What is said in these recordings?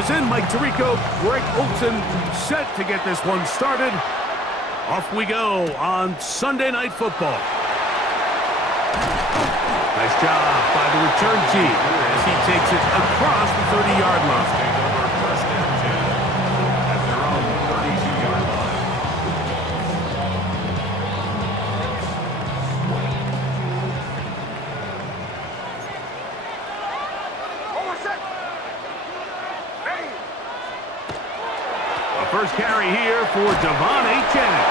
runners in. Mike Tirico, Greg Olson set to get this one started. Off we go on Sunday Night Football. Nice job by the return team as he takes it across the 30-yard line. First carry here for Devon Achane.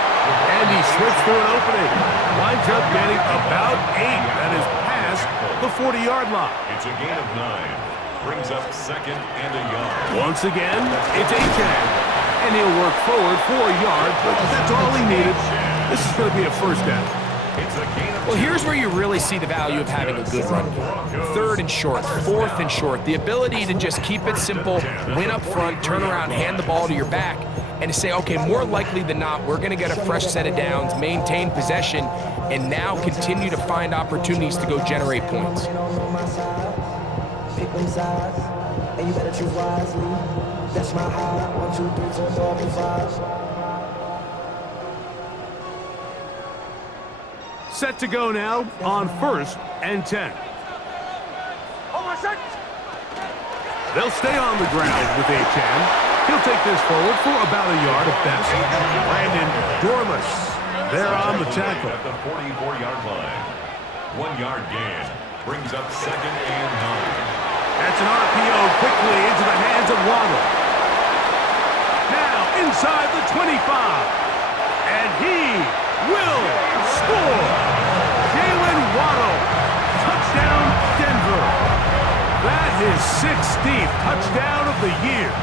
And he slips through an opening. Winds up getting about 8. That is past the 40-yard line. It's a gain of 9. Brings up 2nd and a yard. Once again, it's Achane. And he'll work forward for a yard, but that's all he needed. This is going to be a first down. Well, here's where you really see the value of having a good run game. 3rd and short, 4th and short. The ability to just keep it simple, win up front, turn around, hand the ball to your back, and to say, okay, more likely than not, we're going to get a fresh set of downs, maintain possession, and now continue to find opportunities to go generate points. Set to go now on 1st and 10. They'll stay on the ground with Achane. He'll take this forward for about a yard at best. Brandon Dorlus there on the tackle. At the 44-yard line. 1-yard gain. Brings up 2nd and 9. That's an RPO quickly into the hands of Waddle. Now inside the 25. And he will score. Jalen Waddle. Touchdown, Denver. That is 16th touchdown of the year.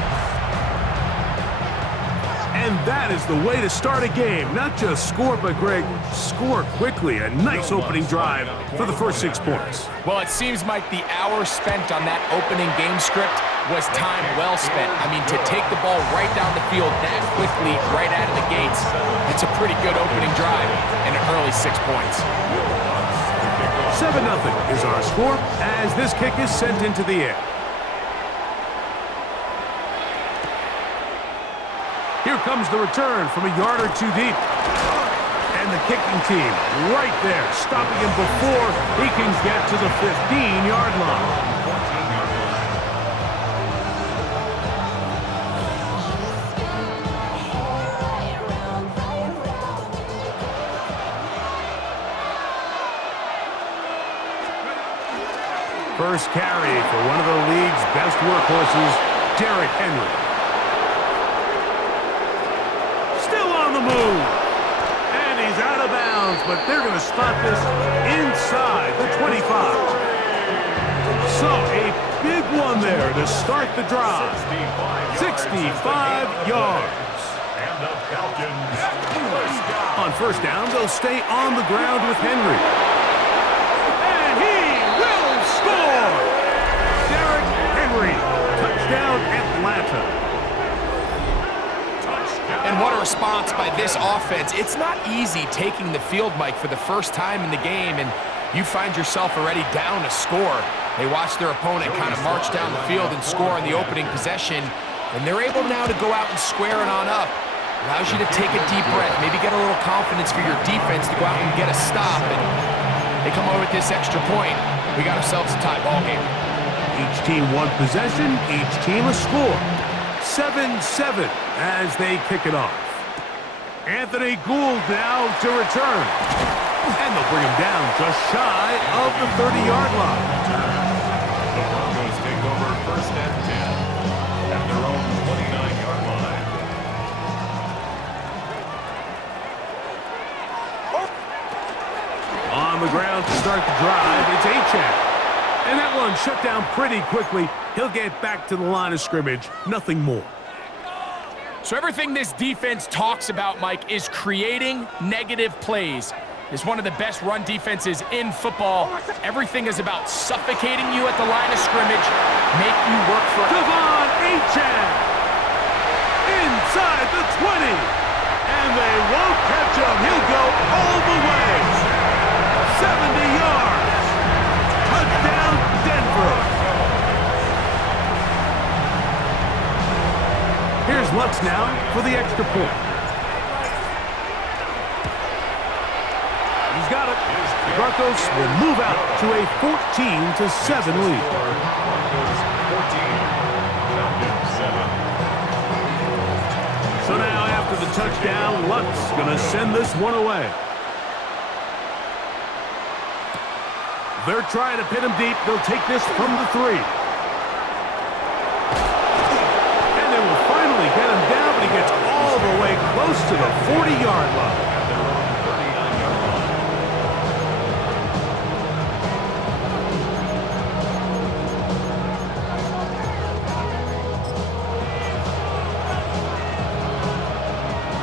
And that is the way to start a game. Not just score, but, Greg, score quickly. A nice opening drive for the first 6 points. Well, it seems like the hour spent on that opening game script was time well spent. I mean, to take the ball right down the field that quickly, right out of the gates, it's a pretty good opening drive and an early 6 points. 7-0 is our score as this kick is sent into the air. Here comes the return from a yard or 2 deep. And the kicking team right there, stopping him before he can get to the 15-yard line. First carry for one of the league's best workhorses, Derrick Henry. Still on the move. And he's out of bounds, but they're going to spot this inside the 25. So a big one there to start the drive. 65 yards. And the Falcons. On first down, they'll stay on the ground with Henry. And he will score! Derrick Henry. Touchdown, Atlanta. And what a response by this offense. It's not easy taking the field, Mike, for the first time in the game, and you find yourself already down a score. They watch their opponent kind of march down the field and score on the opening possession, and they're able now to go out and square it on up. Allows you to take a deep breath, maybe get a little confidence for your defense to go out and get a stop, and they come over with this extra point. We got ourselves a tie ball game. Each team one possession, each team a score. 7-7 as they kick it off. Anthony Gould now to return. And they'll bring him down just shy of the 30-yard line. The Broncos take over 1st and 10 at their own 29-yard line. On the ground to start the drive, it's Achane. And that one shut down pretty quickly. He'll get back to the line of scrimmage. Nothing more. So everything this defense talks about, Mike, is creating negative plays. It's one of the best run defenses in football. Everything is about suffocating you at the line of scrimmage, make you work for it. Devon Achane inside the 20. And they won't catch him. He'll go all the way. 70 yards. Touchdown, Denver. Lutz now for the extra point. He's got it. The Broncos will move out to a 14-7 lead. Broncos 14, Falcons 7. So now after the touchdown, Lutz going to send this one away. They're trying to pin him deep. They'll take this from the 3. And they will finally get him down, but he gets all the way close to the 40-yard line.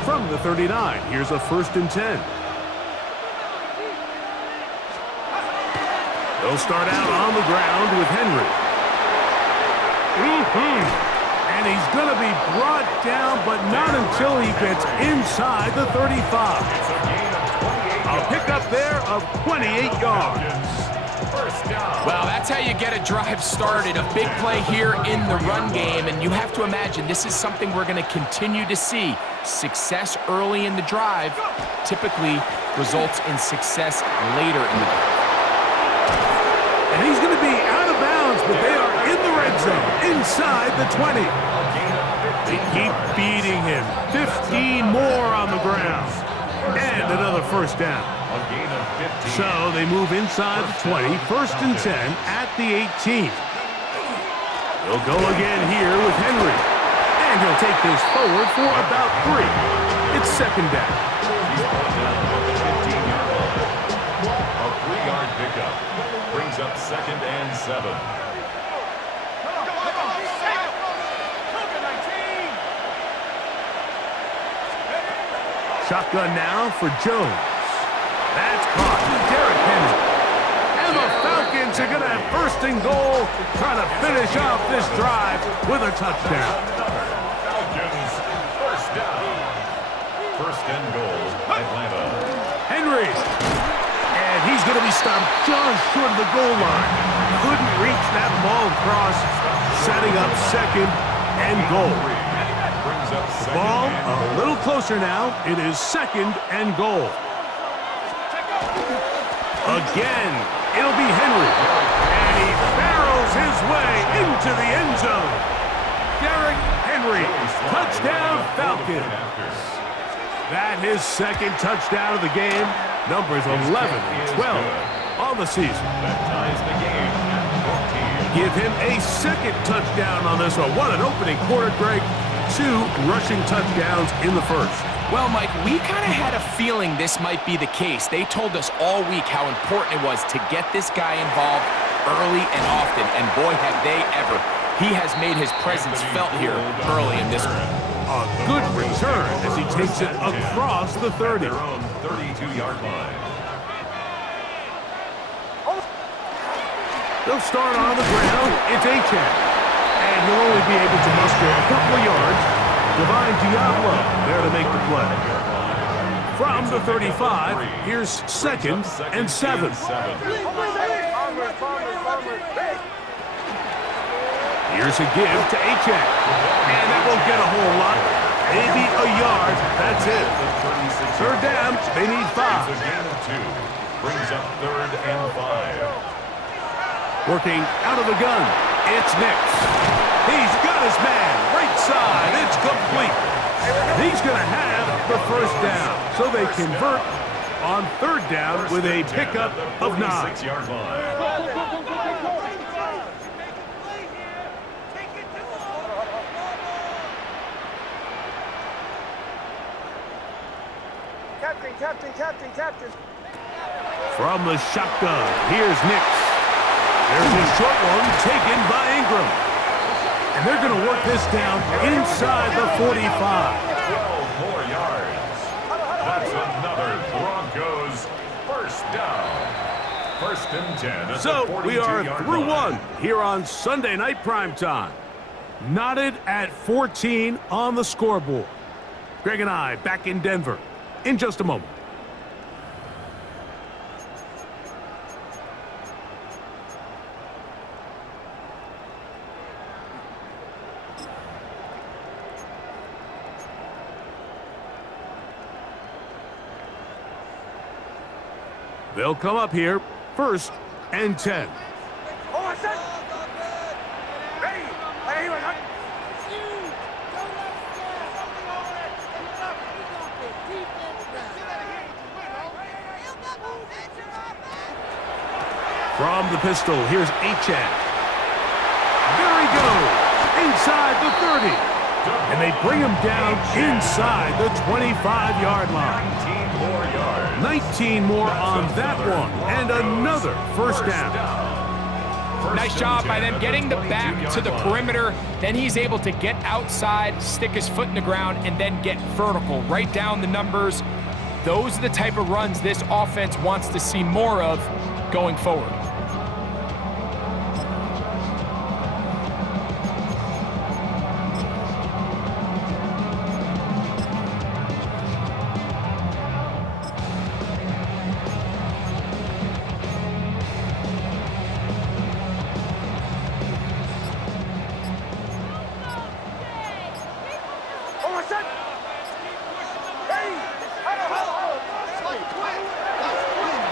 From the 39, here's a 1st and 10. They'll start out on the ground with Henry. And he's going to be brought down, but not until he gets inside the 35. A pickup there of 28 yards. Well, that's how you get a drive started. A big play here in the run game, and you have to imagine this is something we're going to continue to see. Success early in the drive typically results in success later in the drive. And he's going to be out of bounds, but they are in the red zone, inside the 20. They keep beating him. 15 more on the ground. And another 1st down. So they move inside the 20, 1st and 10 at the 18. They'll go again here with Henry. And he'll take this forward for about 3. It's 2nd down. A 3-yard pickup brings up 2nd and 7. Shotgun now for Jones. That's caught. Derrick Henry. And the Falcons are going to have 1st and goal, trying to finish off this drive with a touchdown. Falcons 1st down. 1st and goal, Atlanta. Henry. And he's going to be stopped just short of the goal line. Couldn't reach that ball across, setting up 2nd and goal. The ball a little closer now. It is 2nd and goal. Again, it'll be Henry. And he barrels his way into the end zone. Derrick Henry, touchdown Falcons. That his 2nd touchdown of the game. Numbers 11 and 12 on the season. That ties the game at 14. Give him a 2nd touchdown on this one. What an opening quarter, Greg. 2 rushing touchdowns in the 1st. Well, Mike, we kind of had a feeling this might be the case. They told us all week how important it was to get this guy involved early and often, and boy, have they ever. He has made his presence felt here early in this one. A good return as he takes it across the 30. Their own 32-yard line. They'll start on the ground. It's Achane. And he'll only be able to muster a couple of yards. Divine Diablo there to make the play. From the 35, here's 2nd and 7. Here's a give to Achane. And that won't get a whole lot. Maybe a yard. That's it. 3rd down. They need 5. Brings up 3rd and 5. Working out of the gun. It's Nix. He's got his man. Right side. It's complete. He's going to have the 1st down. So they convert on 3rd down with a pickup of 9. 6-yard line. Captain. From the shotgun, here's Nix. There's a short one taken by Ingram. And they're going to work this down inside the 45. 12 more yards. That's another Broncos 1st down. 1st and 10 at So the we are 42-yard through line. one here on Sunday Night Primetime. Knotted at 14 on the scoreboard. Greg and I back in Denver in just a moment. They'll come up here, 1st and 10. From the pistol, here's Achan. There he goes, inside the 30. And they bring him down inside the 25-yard line. 19 more yards. 19 more on that one, and another 1st down. Nice job by them getting the back to the perimeter. Then he's able to get outside, stick his foot in the ground, and then get vertical. Write down the numbers. Those are the type of runs this offense wants to see more of going forward.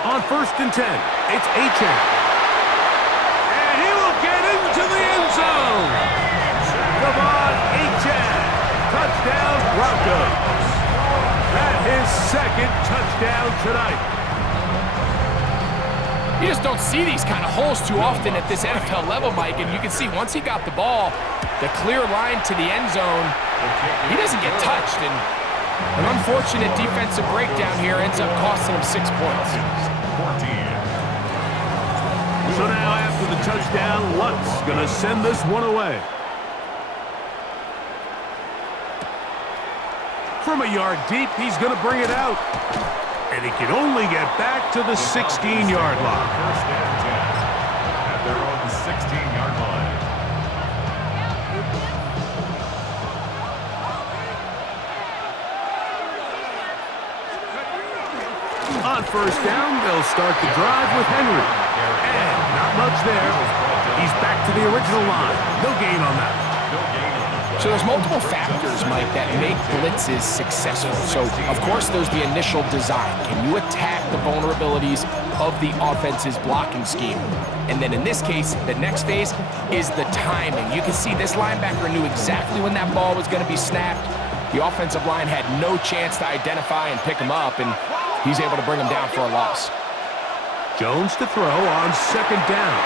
On 1st and 10, it's Achan. And he will get into the end zone. Devon Achan, touchdown Broncos. That's his 2nd touchdown tonight. You just don't see these kind of holes too often at this NFL level, Mike, and you can see once he got the ball, the clear line to the end zone, he doesn't get touched, and an unfortunate defensive breakdown here ends up costing him 6 points. 14. So now after the touchdown, Lunt's going to send this one away. From a yard deep, he's going to bring it out. And he can only get back to the 16-yard line. 1st and 10 at their own 16-yard line. On 1st down, they'll start the drive with Henry. And not much there. He's back to the original line. No gain on that. So there's multiple factors, Mike, that make blitzes successful. So, of course, there's the initial design. Can you attack the vulnerabilities of the offense's blocking scheme? And then in this case, the next phase is the timing. You can see this linebacker knew exactly when that ball was going to be snapped. The offensive line had no chance to identify and pick him up, and he's able to bring him down for a loss. Jones to throw on 2nd down.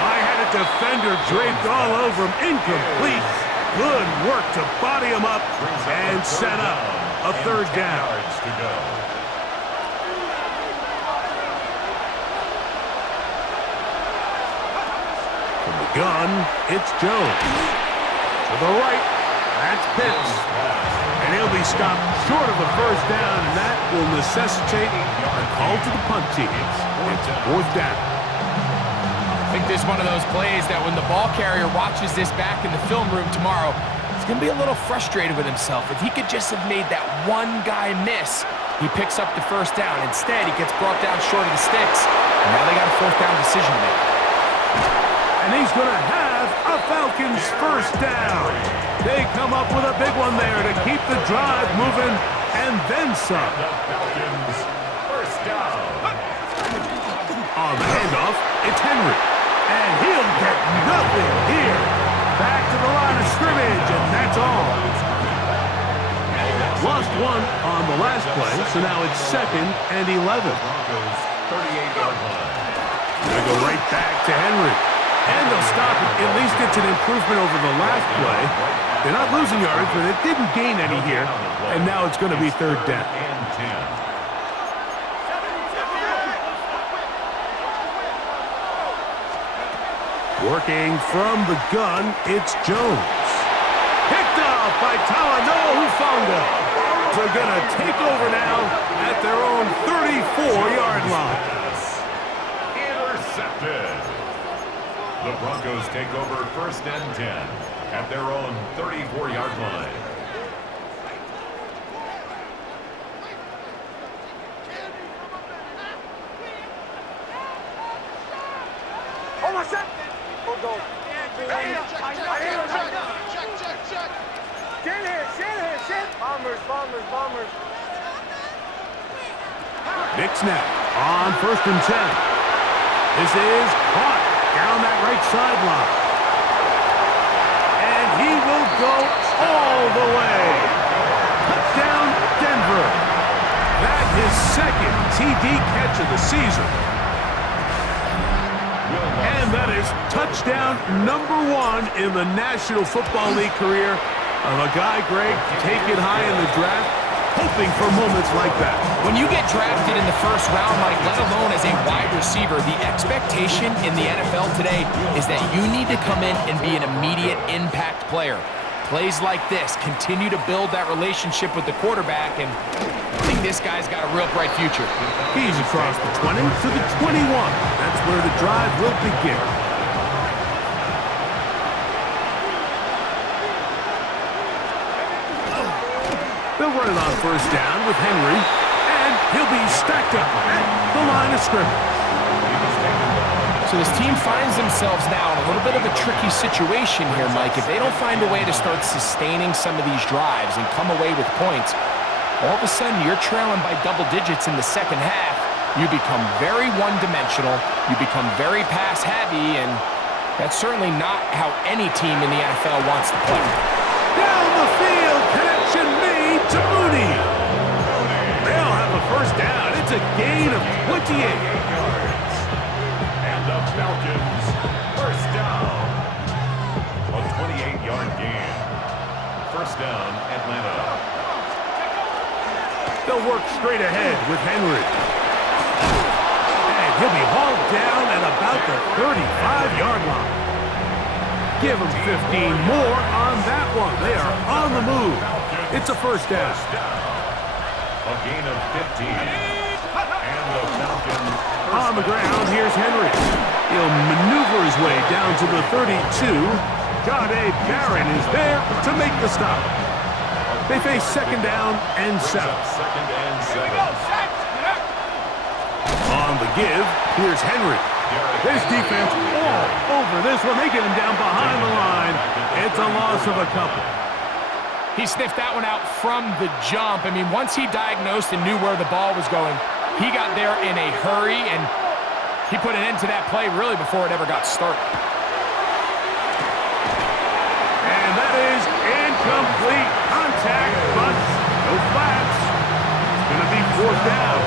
I had a defender draped all over him. Incomplete. Good work to body him up and set up a 3rd down. From the gun, it's Jones. To the right, that's Pitts. And he'll be stopped short of the 1st down, and that will necessitate a call to the punt team. It's 4th down. I think this is one of those plays that when the ball carrier watches this back in the film room tomorrow, he's going to be a little frustrated with himself. If he could just have made that one guy miss, he picks up the 1st down. Instead, he gets brought down short of the sticks, and now they got a 4th down decision to make. And he's going to have a Falcons 1st down. They come up with a big one there to keep the drive moving, and then some. The Falcons 1st down. On the handoff, it's Henry. And he'll get nothing here. Back to the line of scrimmage, and that's all. Lost one on the last play, so now it's 2nd and 11. Broncos 38-yard line. Gonna go right back to Henry. And they'll stop it. At least it's an improvement over the last play. They're not losing yards, but it didn't gain any here. And now it's going to be 3rd down. And 10. Working from the gun, it's Jones. Picked off by Talanoa Hufanga. They're going to take over now at their own 34-yard line. Intercepted. The Broncos take over 1st and 10 at their own 34-yard line. Oh, my son! Hold on. Check. Get here. Bombers. Nick snap on 1st and 10. This is caught down that right sideline. And he will go all the way. Touchdown, Denver. That is second TD catch of the season. And that is touchdown number 1 in the National Football League career of a guy, Greg, taken high in the draft, hoping for moments like that. When you get drafted in the first round, Mike, let alone as a wide receiver, the expectation in the NFL today is that you need to come in and be an immediate impact player. Plays like this continue to build that relationship with the quarterback, and I think this guy's got a real bright future. He's across the 20 to the 21. That's where the drive will begin. They'll run it on 1st down with Henry, and he'll be stacked up at the line of scrimmage. So this team finds themselves now in a little bit of a tricky situation here, Mike. If they don't find a way to start sustaining some of these drives and come away with points, all of a sudden you're trailing by double digits in the second half. You become very one-dimensional. You become very pass-heavy, and that's certainly not how any team in the NFL wants to play. Down the field, connection made to Mooney. They'll have a 1st down. It's a gain of 28. The Falcons, 1st down. A 28-yard gain. 1st down, Atlanta. They'll work straight ahead with Henry. And he'll be hauled down at about the 35-yard line. Give him 15 more on that one. They are on the move. It's a 1st down. A gain of 15. And the Falcons. On the ground, here's Henry. He'll maneuver his way down to the 32. Jahdae Barron is there to make the stop. They face 2nd down and 7. 2nd and 7. On the give, here's Henry. His defense all over this one. They get him down behind the line. It's a loss of a couple. He sniffed that one out from the jump. I mean, once he diagnosed and knew where the ball was going, he got there in a hurry, and he put an end to that play really before it ever got started. And that is incomplete contact, but no flats. It's going to be 4th down.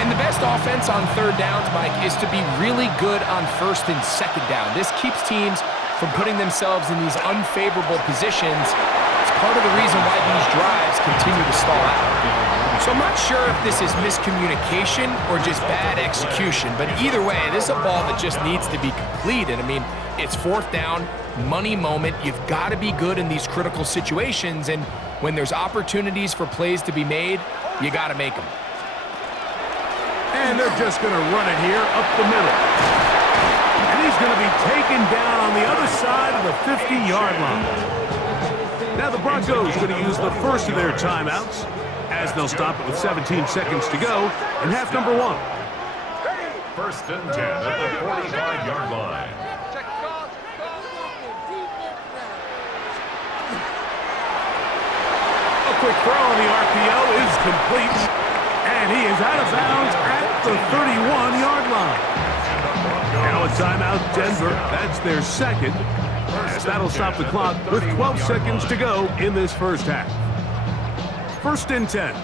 And the best offense on 3rd downs, Mike, is to be really good on 1st and 2nd down. This keeps teams from putting themselves in these unfavorable positions. It's part of the reason why these drives continue to stall out. So I'm not sure if this is miscommunication or just bad execution, but either way, this is a ball that just needs to be completed. I mean, it's 4th down, money moment. You've got to be good in these critical situations, and when there's opportunities for plays to be made, you got to make them. And they're just going to run it here up the middle. And he's going to be taken down on the other side of the 50-yard line. Now the Broncos are going to use the first of their timeouts, as they'll stop it with 17 seconds to go in half number 1. 1st and 10 at the 45-yard line. A quick throw on the RPO is complete, and he is out of bounds at the 31-yard line. Now a timeout, Denver. That's their 2nd, as that'll stop the clock with 12 seconds to go in this 1st half. 1st and 10.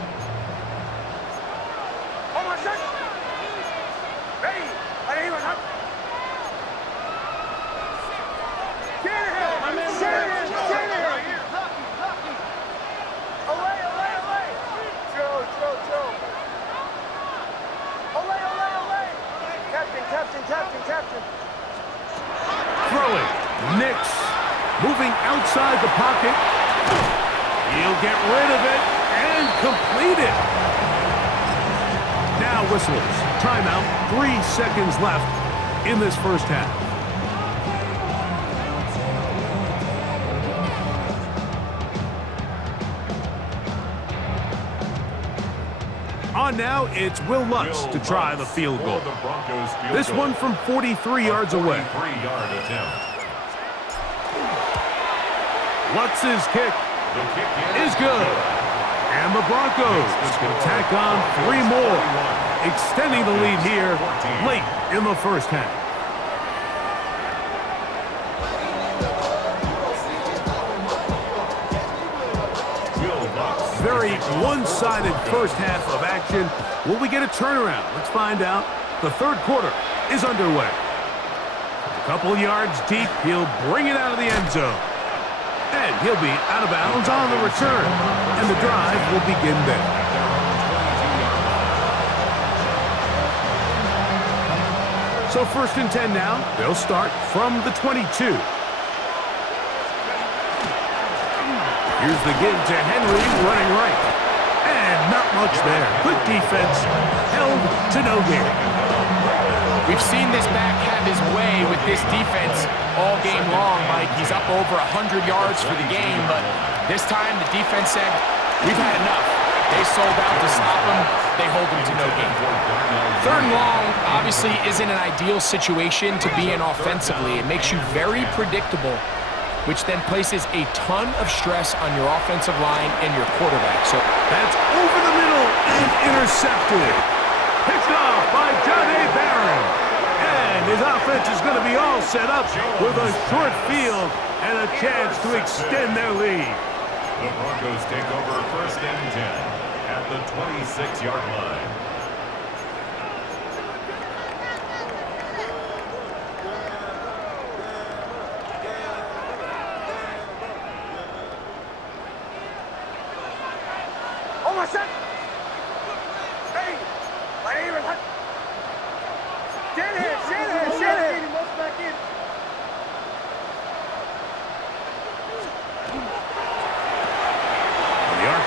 Captain. Throwing. Nix. Moving outside the pocket. He'll get rid of it and complete it. Now whistles. Timeout. 3 seconds left in this 1st half. On now, it's Will Lutz to try the field goal. This one from 43 yards away. 43-yard attempt. Lutz's kick is good. And the Broncos can tack on 3 more, extending the lead here late in the first half. Very one-sided first half of action. Will we get a turnaround? Let's find out. The third quarter is underway. A couple yards deep, he'll bring it out of the end zone. And he'll be out of bounds on the return. And the drive will begin there. So 1st and 10 now. They'll start from the 22. Here's the give to Henry running right. And not much there. Good defense. Held to no gain. We've seen this back have his way with this defense all game long, Mike. He's up over 100 yards for the game, but this time the defense said, we've had enough. They sold out to stop him. They hold him to no gain. 3rd and long obviously isn't an ideal situation to be in offensively. It makes you very predictable, which then places a ton of stress on your offensive line and your quarterback. So that's over the middle and intercepted. Picked off by Johnny Barron. And his offense is going to be all set up with a short field and a chance to extend their lead. The Broncos take over 1st and 10 at the 26-yard line.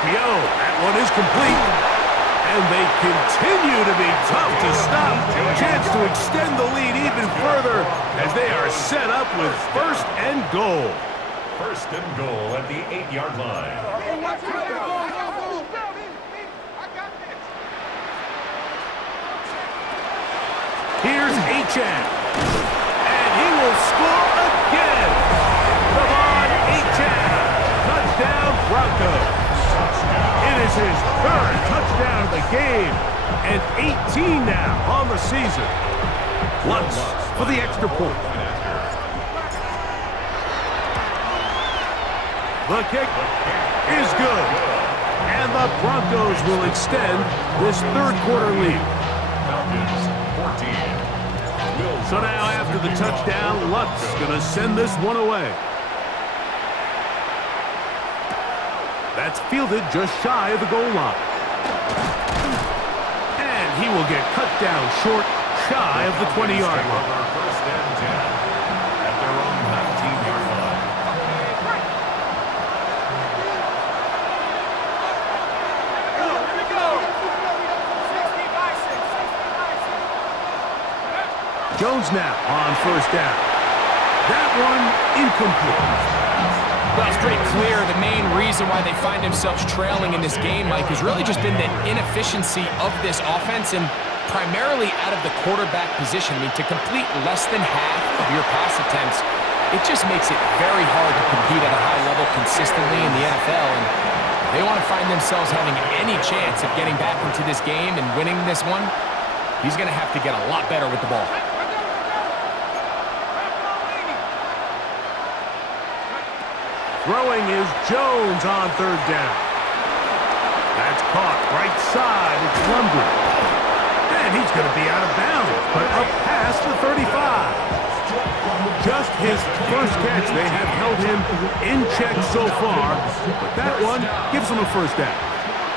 That one is complete. And they continue to be tough to stop. Chance to extend the lead even further as they are set up with 1st and goal. 1st and goal at the 8-yard line. Here's Achane. And he will score again. Come on, Achane. Touchdown, Broncos. It is his 3rd touchdown of the game, and 18 now on the season. Lutz for the extra point. The kick is good, and the Broncos will extend this 3rd quarter lead. So now after the touchdown, Lutz going to send this one away. That's fielded just shy of the goal line. And he will get cut down short, shy of the 20-yard line. 1st and 10 at their own 19-yard line. Jones now on 1st down. That one incomplete. Well, it's pretty clear the main reason why they find themselves trailing in this game, Mike, has really just been the inefficiency of this offense and primarily out of the quarterback position. I mean, to complete less than half of your pass attempts, it just makes it very hard to compete at a high level consistently in the NFL. And if they want to find themselves having any chance of getting back into this game and winning this one, he's going to have to get a lot better with the ball. Throwing is Jones on 3rd down. That's caught right side. It's London. And he's going to be out of bounds, but up past the 35. Just his 1st catch. They have held him in check so far, but that one gives him a 1st down.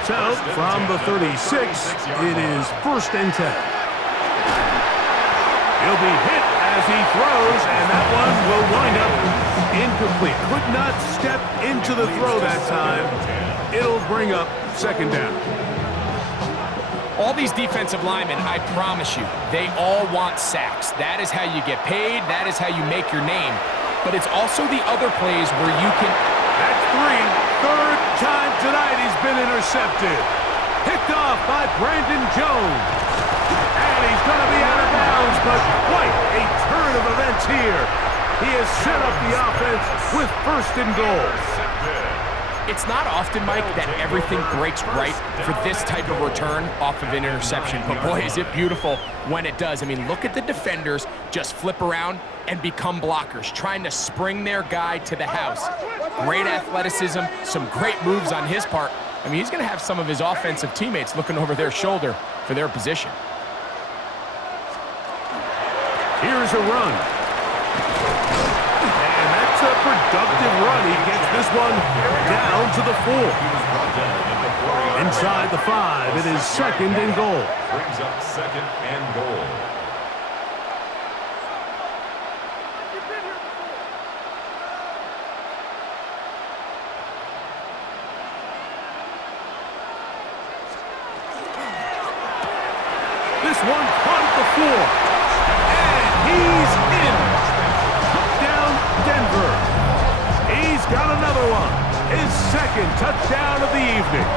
So from the 36, it is 1st and 10. He'll be hit as he throws, and that one will wind up incomplete. Could not step into the throw that time. It'll bring up 2nd down. All these defensive linemen, I promise you, they all want sacks. That is how you get paid. That is how you make your name. But it's also the other plays where you can... That's 3rd time tonight he's been intercepted. Picked off by Brandon Jones. And he's going to be out of bounds, but quite a turn of events here. He has set up the offense with 1st and goal. It's not often, Mike, that everything breaks right for this type of return off of an interception. But boy, is it beautiful when it does. I mean, look at the defenders just flip around and become blockers, trying to spring their guy to the house. Great athleticism, some great moves on his part. I mean, he's going to have some of his offensive teammates looking over their shoulder for their position. Here's a run. And that's a productive run. He gets this one down to the 4. Inside the 5, it is 2nd and goal. Brings up 2nd and goal. This one caught at the 4. And he's in. Touchdown, Denver. He's got another one. His 2nd touchdown of the evening.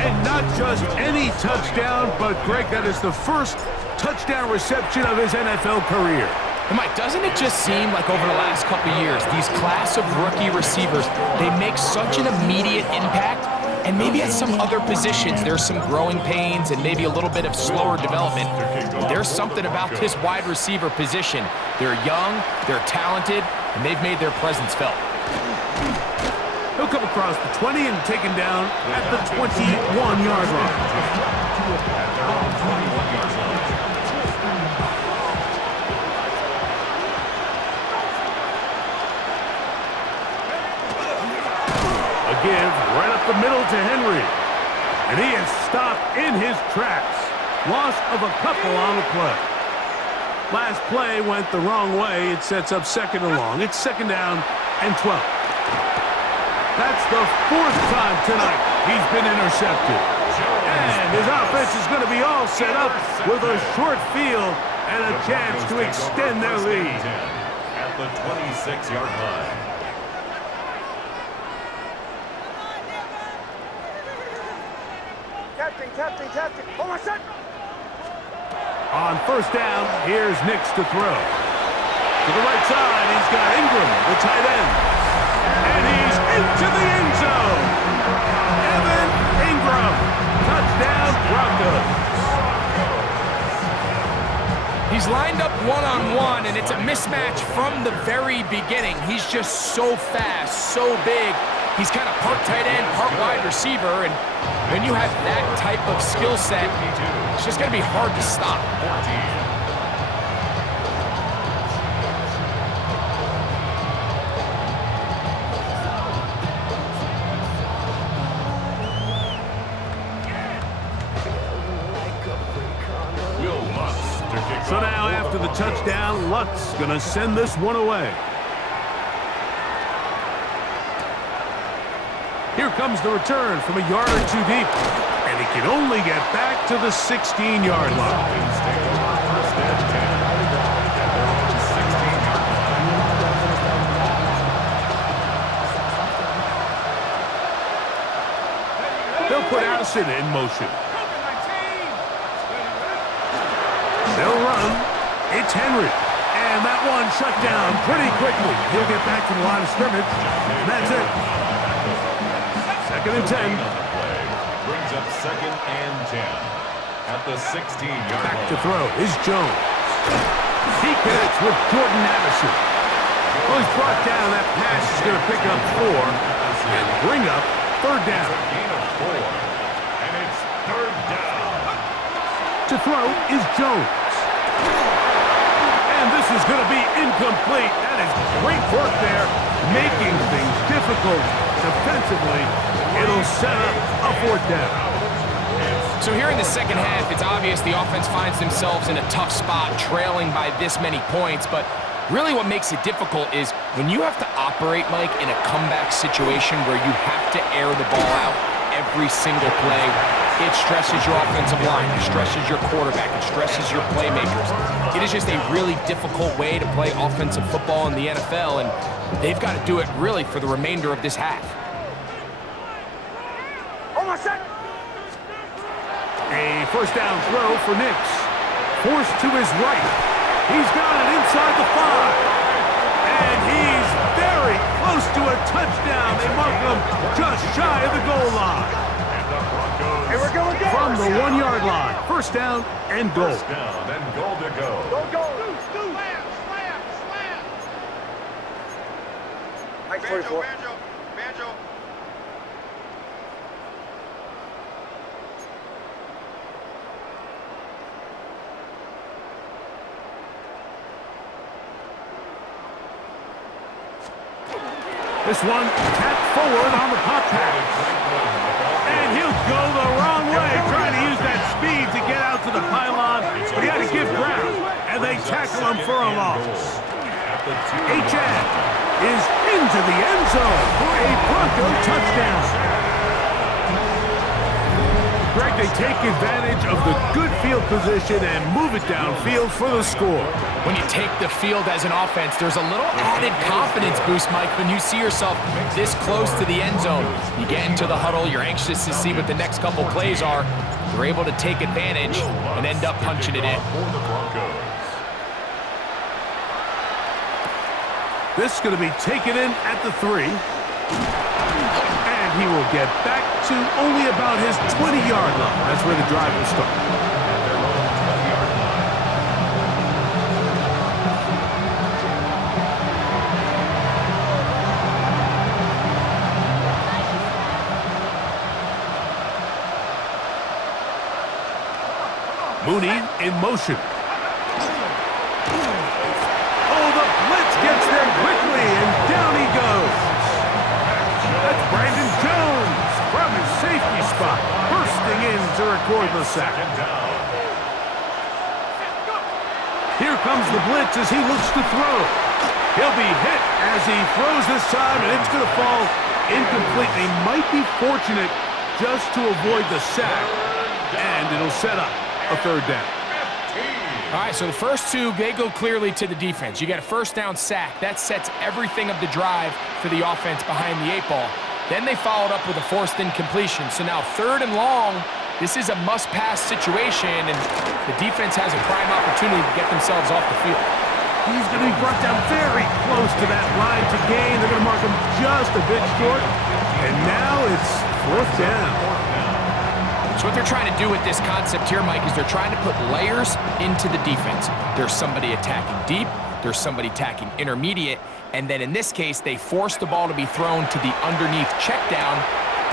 And not just any touchdown, but Greg, that is the first touchdown reception of his NFL career. And Mike, doesn't it just seem like over the last couple years, these class of rookie receivers, they make such an immediate impact? And maybe at some other positions, there's some growing pains and maybe a little bit of slower development. But there's something about this wide receiver position. They're young, they're talented, and they've made their presence felt. He'll come across the 20 and taken down at the 21-yard line. A give right up the middle to Henry. And he is stopped in his tracks. Loss of a couple on the play. Last play went the wrong way. It sets up 2nd and long. It's 2nd down and 12. That's the 4th time tonight he's been intercepted. And his offense is going to be all set up with a short field and a chance to extend their lead. At the 26-yard line. Captain. Oh, my son. On 1st down, here's Nix to throw. To the right side, he's got Ingram, the tight end. And he's into the end zone. Evan Ingram. Touchdown, Broncos. He's lined up one-on-one, and it's a mismatch from the very beginning. He's just so fast, so big. He's kind of part tight end, part wide receiver, and when you have that type of skill set, it's just going to be hard to stop. So now after the touchdown, Luck's going to send this one away. Here comes the return from a yard or two deep. And he can only get back to the 16-yard line. They'll put Addison in motion. They'll run. It's Henry. And that one shut down pretty quickly. He'll get back to the line of scrimmage. And that's it. 2nd and 10. Brings up 2nd and 10. At the 16-yard Back line. to throw is Jones. He connects with Jordan Addison. Well, he's brought down. That pass is going to pick up 4 and bring up 3rd down. Gain of 4. And it's 3rd down. To throw is Jones. And this is going to be incomplete. That is great work there, making things difficult defensively. It'll set up a 4th down. So here in the second half, it's obvious the offense finds themselves in a tough spot, trailing by this many points. But really what makes it difficult is when you have to operate, Mike, in a comeback situation where you have to air the ball out every single play, it stresses your offensive line, it stresses your quarterback, it stresses your playmakers. It is just a really difficult way to play offensive football in the NFL, and they've got to do it really for the remainder of this half. Oh, my son. A 1st down throw for Nix. Forced to his right. He's got it inside the 5. And he's very close close to a touchdown. They mark him just shy of the goal line. And the Broncos Hey, we're going down. From the 1-yard line, first down and goal. first down and goal to go. Go. Slam. Mike 44. Banjo. This one tapped forward on the pop pass. And he'll go the wrong way, trying to use that speed to get out to the pylon, but he had to give ground, and they tackle him for a loss. HN is into the end zone for a Bronco touchdown. Greg, they take advantage of the good field position and move it downfield for the score. When you take the field as an offense, there's a little added confidence boost, Mike, when you see yourself this close to the end zone. You get into the huddle, you're anxious to see what the next couple plays are. You're able to take advantage and end up punching it in. This is going to be taken in at the 3. And he will get back to only about his 20-yard line. That's where the drive will start. Mooney in motion. Oh, the blitz gets there quickly, and down he goes. That's Brandon Jones from his safety spot, bursting in to record the sack. Here comes the blitz as he looks to throw. He'll be hit as he throws this time, and it's going to fall incomplete. They might be fortunate just to avoid the sack, and it'll set up a third down. All right, so the first two, they go clearly to the defense. You get a first down sack. That sets everything of the drive for the offense behind the 8 ball. Then they followed up with a forced incompletion. So now 3rd and long, this is a must-pass situation, and the defense has a prime opportunity to get themselves off the field. He's going to be brought down very close to that line to gain. They're going to mark him just a bit short. And now it's 4th down. So what they're trying to do with this concept here, Mike, is they're trying to put layers into the defense. There's somebody attacking deep, there's somebody attacking intermediate, and then in this case, they force the ball to be thrown to the underneath check down,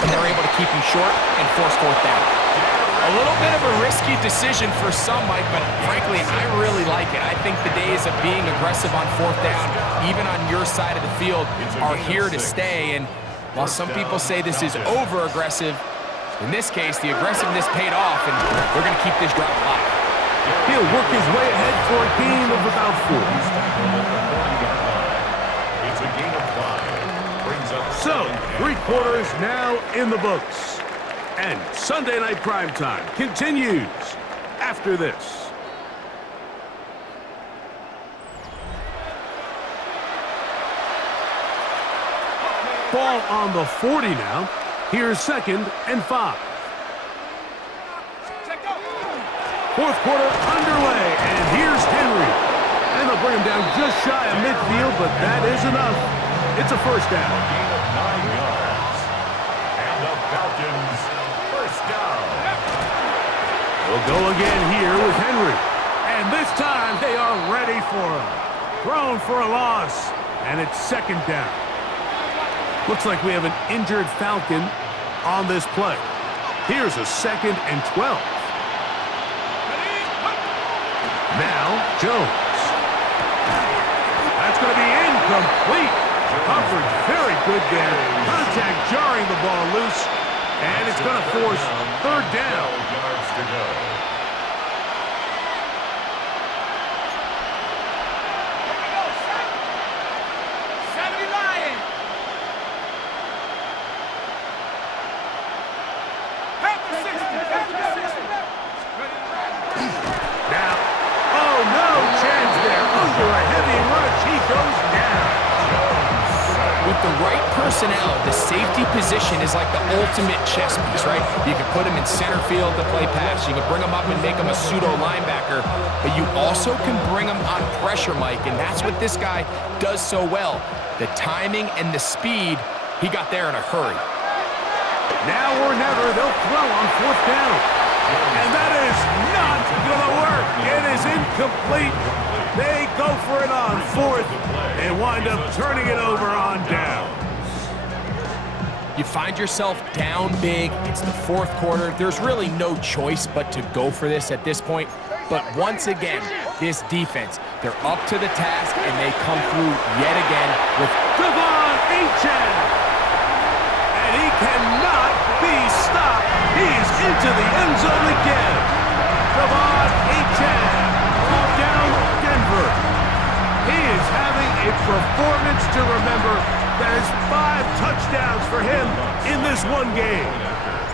and they're able to keep him short and force 4th down. A little bit of a risky decision for some, Mike, but frankly, I really like it. I think the days of being aggressive on 4th down, even on your side of the field, are here to stay, and while some people say this is over-aggressive, in this case, the aggressiveness paid off, and they're going to keep this drive alive. He'll work his way ahead for a gain of about 4. It's a gain of 5. Brings up So, 3 quarters now in the books. And Sunday Night Primetime continues after this. Ball on the 40 now. Here's 2nd and 5. 4th quarter underway, and here's Henry. And they'll bring him down just shy of midfield, but that is enough. It's a first down. gain of 9 yards. And the Falcons, first down. We'll go again here with Henry. And this time they are ready for him. Thrown for a loss, and it's 2nd down. Looks like we have an injured Falcon on this play. Here's a 2nd and 12. Now, Jones. That's going to be incomplete. Coverage very good there. Contact jarring the ball loose, and it's going to force 3rd down. 12 yards to go. Now, oh, no chance there. Under a heavy rush, he goes down. With the right personnel, the safety position is like the ultimate chess piece, right? You can put him in center field to play pass. You can bring him up and make him a pseudo linebacker, but you also can bring him on pressure, Mike, and that's what this guy does so well. The timing and the speed, he got there in a hurry. Now or never, they'll throw on 4th down. And that is not going to work. It is incomplete. They go for it on 4th and wind up turning it over on downs. You find yourself down big. It's the 4th quarter. There's really no choice but to go for this at this point. But once again, this defense, they're up to the task, and they come through yet again with Devon Achane. And he cannot be stopped. He is into the end zone again. Devon Achane. Down Denver. He is having a performance to remember. That is 5 touchdowns for him in this one game.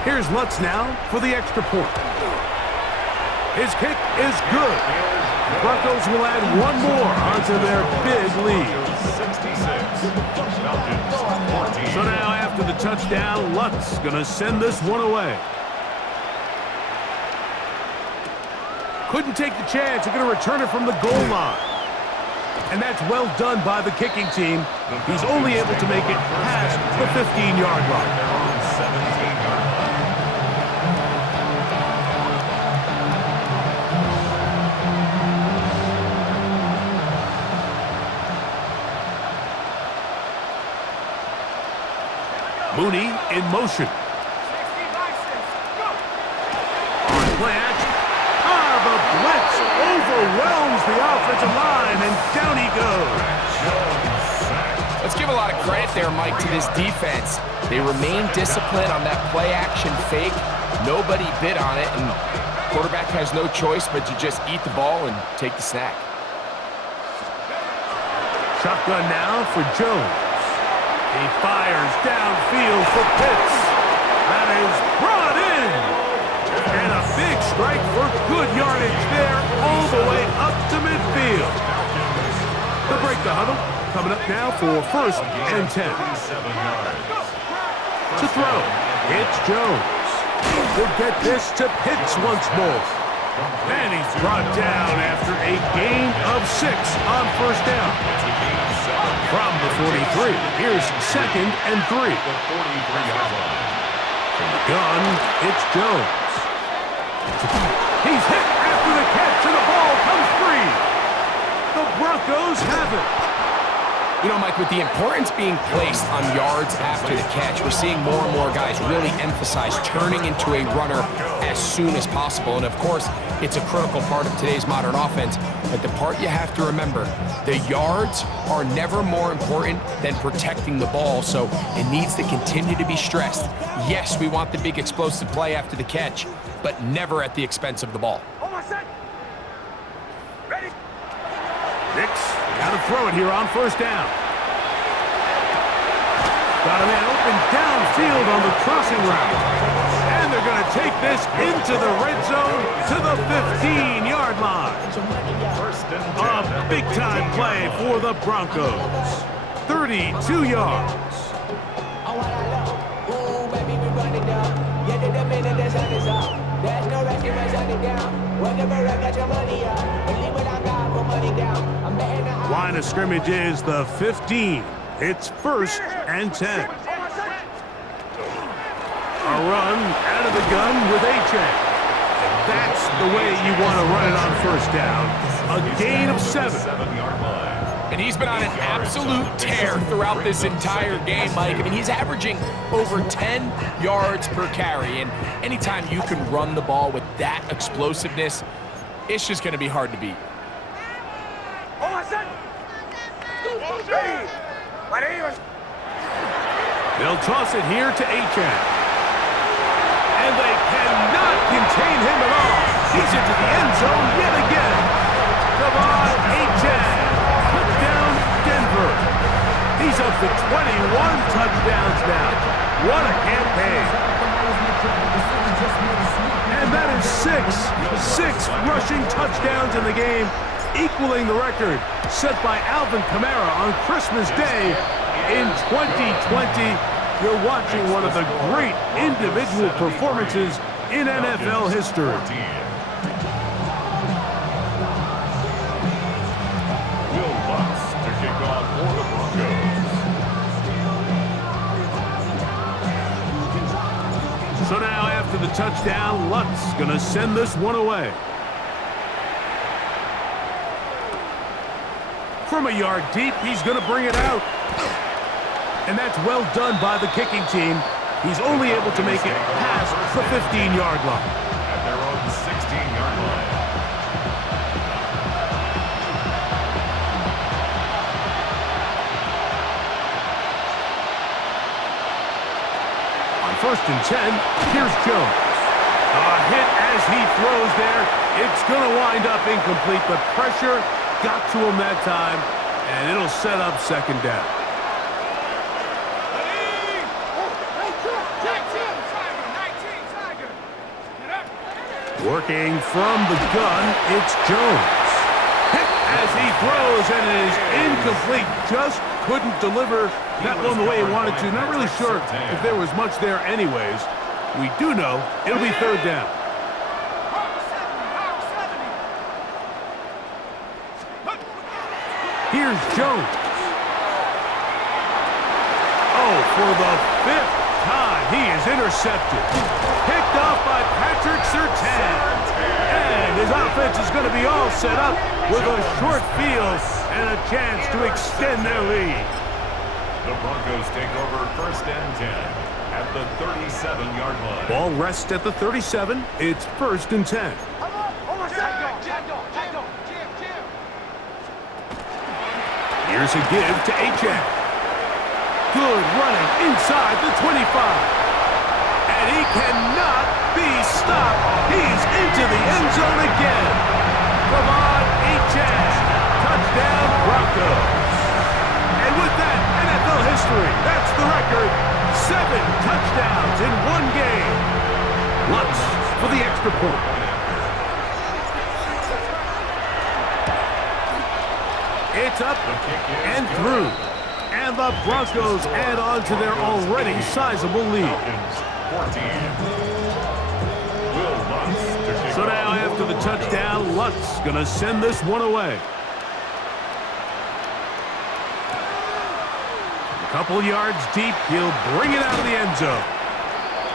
Here's Lutz now for the extra point. His kick is good. The Broncos will add one more onto their big lead. So now after the touchdown, Lutz gonna send this one away. Couldn't take the chance. They're going to return it from the goal line. And that's well done by the kicking team. He's only able to make it past the 15-yard line. Mooney in motion. On play action. The blitz overwhelms the offensive line, and down he goes. Let's give a lot of credit there, Mike, to this defense. They remain disciplined on that play-action fake. Nobody bid on it, and quarterback has no choice but to just eat the ball and take the snack. Shotgun now for Jones. He fires downfield for Pitts. That is brought in. And a big strike for good yardage there all the way up to midfield. The break the huddle coming up now for 1st and 10. To throw, it's Jones. He'll get this to Pitts once more. And he's brought down after a gain of 6 on 1st down. From the 43, here's 2nd and 3. From the gun, it's Jones. He's hit after the catch, and the ball comes free. The Broncos have it. You know, Mike, with the importance being placed on yards after the catch, we're seeing more and more guys really emphasize turning into a runner as soon as possible. And, of course, it's a critical part of today's modern offense. But the part you have to remember, the yards are never more important than protecting the ball, so it needs to continue to be stressed. Yes, we want the big explosive play after the catch, but never at the expense of the ball. Ready? Nix got to throw it here on 1st down. Got a man open downfield on the crossing route. And they're going to take this into the red zone to the 15-yard line. A big-time play for the Broncos. 32 yards. Line of scrimmage is the 15. It's 1st and 10. A run out of the gun with Achane. That's the way you want to run it on 1st down. A gain of 7. And he's been on an absolute tear throughout this entire game, Mike. I mean, he's averaging over 10 yards per carry. And anytime you can run the ball with that explosiveness, it's just going to be hard to beat. They'll toss it here to Achane. And they cannot contain him at all. He's into the end zone yet again. Devon Achane. Touchdown, Denver. He's up to 21 touchdowns now. What a campaign. And that is 6 rushing touchdowns in the game, equaling the record set by Alvin Kamara on Christmas Day In 2020, you're watching one of the great individual performances in NFL history. Will Lutz to kick off for the Broncos. So now after the touchdown, Lutz going to send this one away. From a yard deep, he's going to bring it out. And that's well done by the kicking team. He's only able to make it past the 15-yard line. At their own 16-yard line. On 1st and 10, here's Jones. A hit as he throws there. It's going to wind up incomplete, but pressure got to him that time, and it'll set up 2nd down. Working from the gun, it's Jones. Hit as he throws, and it is incomplete. Just couldn't deliver that one the way he wanted to. Not really sure if there was much there anyways. We do know it'll be 3rd down. Here's Jones. Oh, for the 5th time, he is intercepted. Picked off by Patrick Surtain. And his offense is going to be all set up with a short field and a chance to extend their lead. The Broncos take over 1st and 10 at the 37-yard line. Ball rests at the 37. It's 1st and 10. Here's a give to Achane. Good running inside the 25. And he cannot be stopped. He's into the end zone again. Come on, Achane. Touchdown, Broncos. And with that, NFL history, that's the record. 7 touchdowns in one game. Lutz for the extra point. It's up and through. And the Broncos add on to their already sizable lead. So now after the touchdown, Lutz going to send this one away. A couple yards deep, he'll bring it out of the end zone.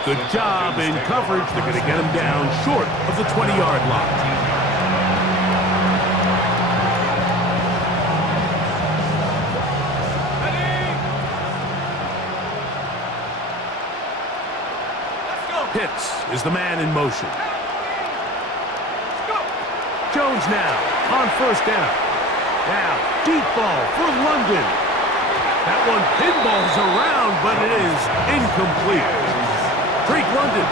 Good job in coverage. They're going to get him down short of the 20-yard line. Pitts is the man in motion. Jones now on 1st down. Now, deep ball for London. That one pinballs around, but it is incomplete. Drake London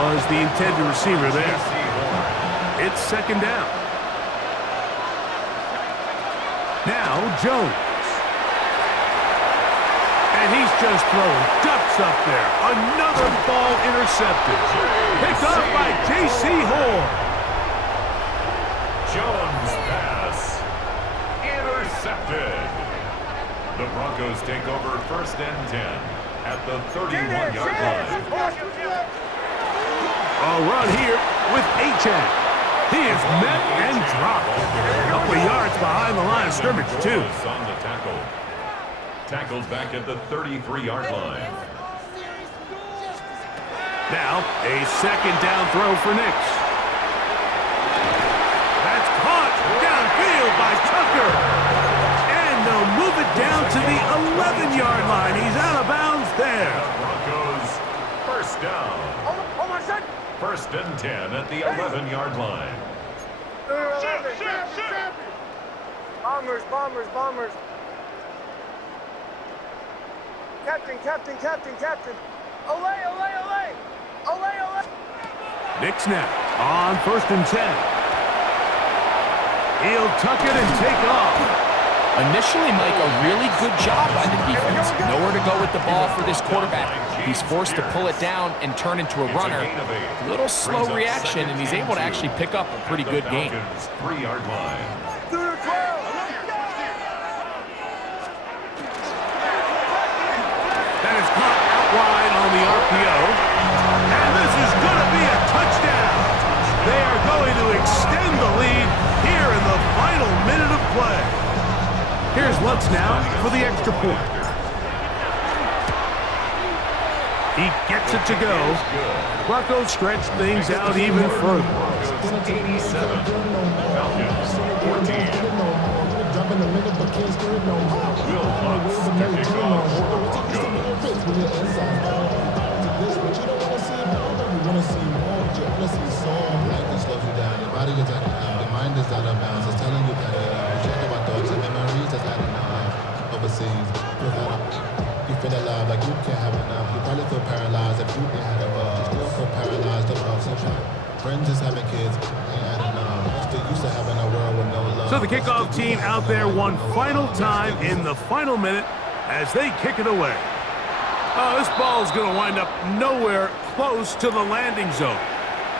was the intended receiver there. It's 2nd down. Now, Jones. And he's just throwing ducks up there. Another ball intercepted. Picked up by J.C. Horn. Jones pass. Intercepted. The Broncos take over 1st and 10 at the 31-yard line. A run here with Achane. He is met and dropped. A couple of yards behind the line of scrimmage, too. On the tackle. Tackled back at the 33-yard line. Now, a 2nd down throw for Nix. That's caught downfield by Tucker. And they'll move it down to the 11-yard line. He's out of bounds there. The Broncos, 1st down. 1st and 10 at the 11-yard line. Bombers. Captain. Olay. Nix now on 1st and 10. He'll tuck it and take off. Initially, Mike, a really good job by the defense. Nowhere to go with the ball for this quarterback. He's forced to pull it down and turn into a runner. A little slow reaction, and he's able to actually pick up a pretty good game. 3-yard line. RPO. And this is going to be a touchdown. They are going to extend the lead here in the final minute of play. Here's Lutz now for the extra point. He gets it to go. Broncos stretch things out even further. 87. Falcons 14. Will Lutz to kick off for the Broncos. Your body is out of bounds. Your mind is out of bounds. It's telling you that you check about thoughts and memories that's out of overseas. You feel alive like you can't have enough. You probably feel paralyzed if you didn't have enough. You still feel paralyzed above. So friends just having kids ain't had enough. Still used to having a world with no love. So the kickoff team out there one final time in the final minute as they kick it away. Oh, this ball is going to wind up nowhere close to the landing zone.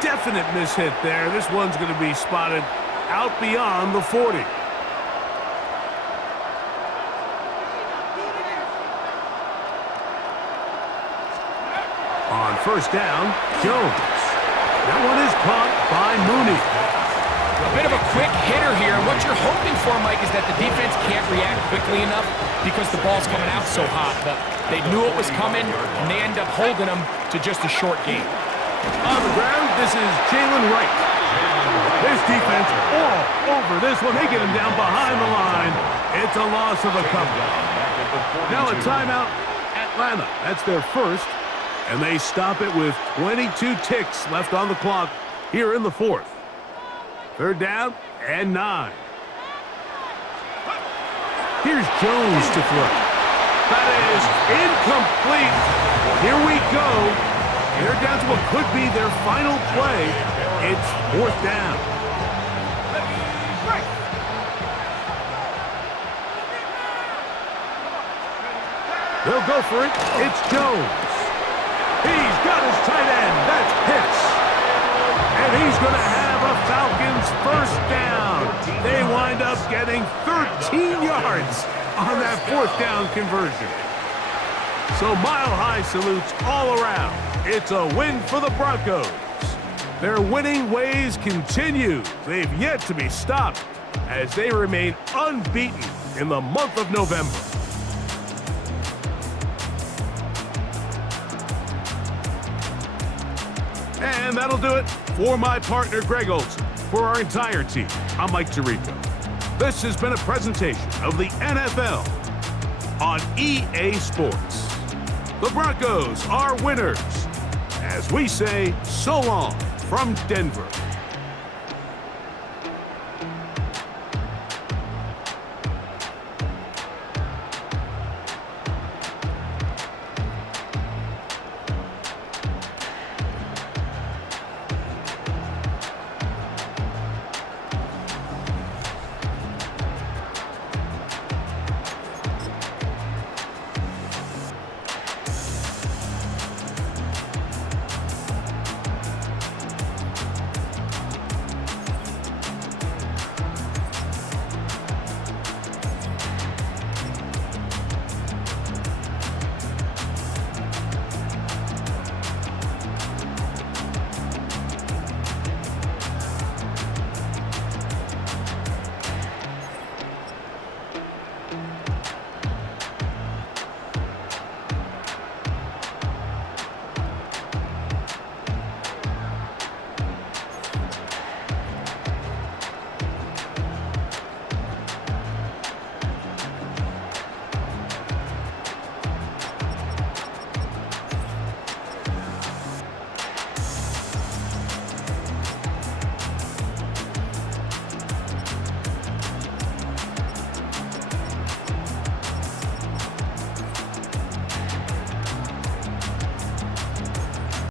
Definite mishit there. This one's going to be spotted out beyond the 40. On first down, Jones. That one is caught by Mooney. A bit of a quick hitter here, and what you're hoping for, Mike, is that the defense can't react quickly enough because the ball's coming out so hot. But they knew it was coming, and they end up holding them to just a short gain. On the ground, this is Jalen Wright. This defense all over this one. They get him down behind the line. It's a loss of a couple. Now a timeout, Atlanta. That's their first. And they stop it with 22 ticks left on the clock here in the fourth. Third down and 9. Here's Jones to throw. That is incomplete. Here we go. They're down to what could be their final play. It's fourth down. They'll go for it. It's Jones. He's got his tight end. That's Pitts. And he's going to have a Falcons first down. They wind up getting 13 yards on that fourth down conversion. So mile-high salutes all around. It's a win for the Broncos. Their winning ways continue. They've yet to be stopped as they remain unbeaten in the month of November. And that'll do it for my partner, Greg Olson. For our entire team, I'm Mike Tirico. This has been a presentation of the NFL on EA Sports. The Broncos are winners. As we say, so long from Denver.